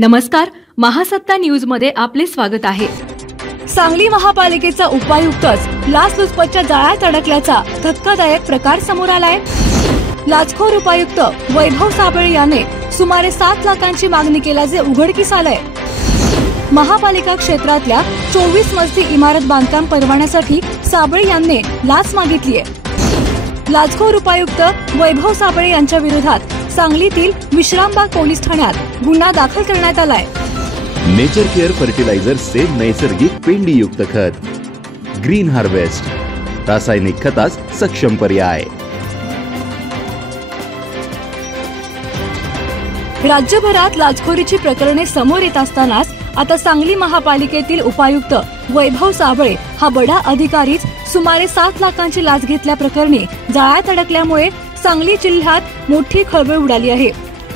नमस्कार, महासत्ता न्यूज मध्ये आपले स्वागत आहे। सांगली महापालिकेचा उपायुक्तच लाचलुचपतच्या जाळ्यात अडकल्याचा धक्कादायक प्रकार समोर आलाय। लाचखोर उपायुक्त वैभव साबळे याने सुमारे 7 लाखांची मागणी केल्याचे उघडकीस आलंय। महापालिका क्षेत्रातल्या 24 मजली इमारत बांधकाम परवान्यासाठी साबळे यांनी लाच मागितली आहे। लाचखोर उपायुक्त वैभव साबळे यांच्या विरोधात सांगलीतील विश्रामबाग पोलीस ठाण्यात गुन्हा दाखल करण्यात आलाय। नेचर केअर फर्टिलायझर से नैसर्गिक पेंडीयुक्त खत, ग्रीन हार्वेस्ट, रासायनिक खतास सक्षम पर्याय। राज्यभरात लाचखोरीची प्रकरणे समोर येत असतानाच आता सांगली महापालिकेतील उपायुक्त वैभव साबळे हा बडा अधिकारीच सुमारे 7 लाखांची लाच घेतल्या प्रकरणी जाळ्यात अडकल्यामुळे सांगली जिल्ह्यात मोठी खळबळ उडाली आहे।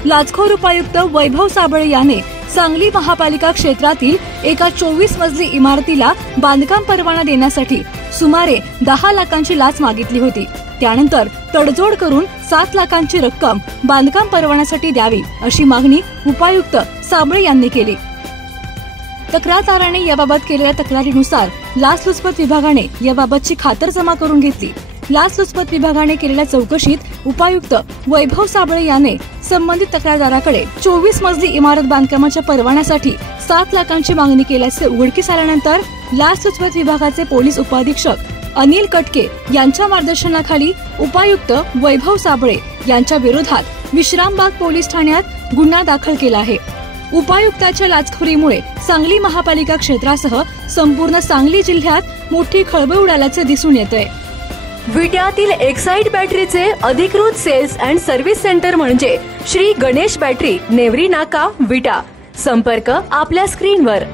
लाचखोर उपायुक्त वैभव साबळे याने सांगली महापालिका क्षेत्रातील एका 24 मजली इमारतीला बांधकाम परवाना देण्यासाठी सुमारे 10 लाखांची लाच मागितली होती। त्यानंतर तडजोड करून 7 लाखांची रक्कम बांधकाम परवान्यासाठी द्यावी अशी मागणी उपायुक्त साबळे यांनी केली। तक्रारदाराने याबाबत केलेल्या तक्रारीनुसार लाचलुचपत विभागाने याबाबतची खातरजमा करून घेतली। लाचलुचपत विभागाने केलेल्या चौकशीत उपायुक्त वैभव साबळे याने संबंधित तक्रारदाराकडे 24 मजली इमारत बांधकामाच्या परवान्यासाठी 7 लाखांची मागणी केल्याचे उघडकीस आल्यानंतर लाचलुचपत विभागाचे पोलीस उपाधीक्षक अनिल कटके यांच्या मार्गदर्शनाखाली उपायुक्त वैभव साबळे यांच्या विरोधात विश्रामबाग पोलीस ठाण्यात गुन्हा दाखल केला आहे। उपायुक्ताच्या लाचखोरीमुळे सांगली महापालिका क्षेत्रासह संपूर्ण सांगली जिल्ह्यात मोठी खळबळ उडाल्याचे दिसून येतंय। विट्यातील एक्साइड बॅटरीचे अधिकृत सेल्स अँड सर्व्हिस सेंटर म्हणजे श्री गणेश बॅटरी, नेवरी नाका, विटा। संपर्क आपल्या स्क्रीनवर।